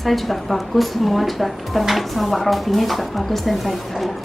saya juga bagus, semua juga termasuk sama rotinya juga bagus dan baik-baik.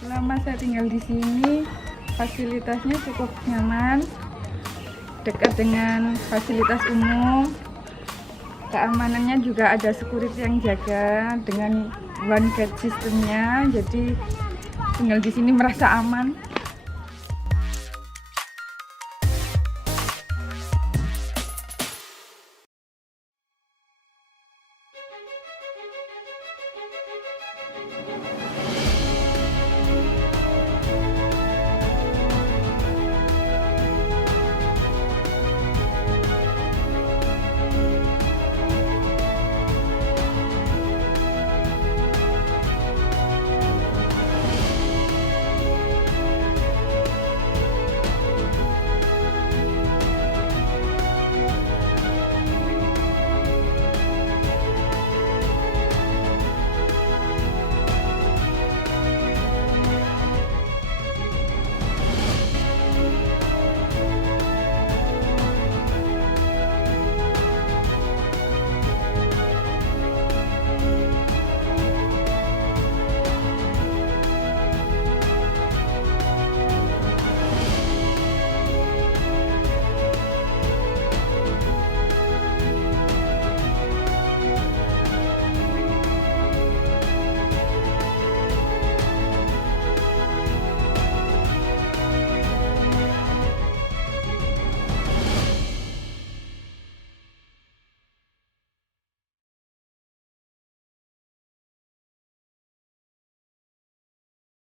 Selama saya tinggal di sini, fasilitasnya cukup nyaman, dekat dengan fasilitas umum, keamanannya juga ada security yang jaga dengan one gate sistemnya, jadi tinggal di sini merasa aman.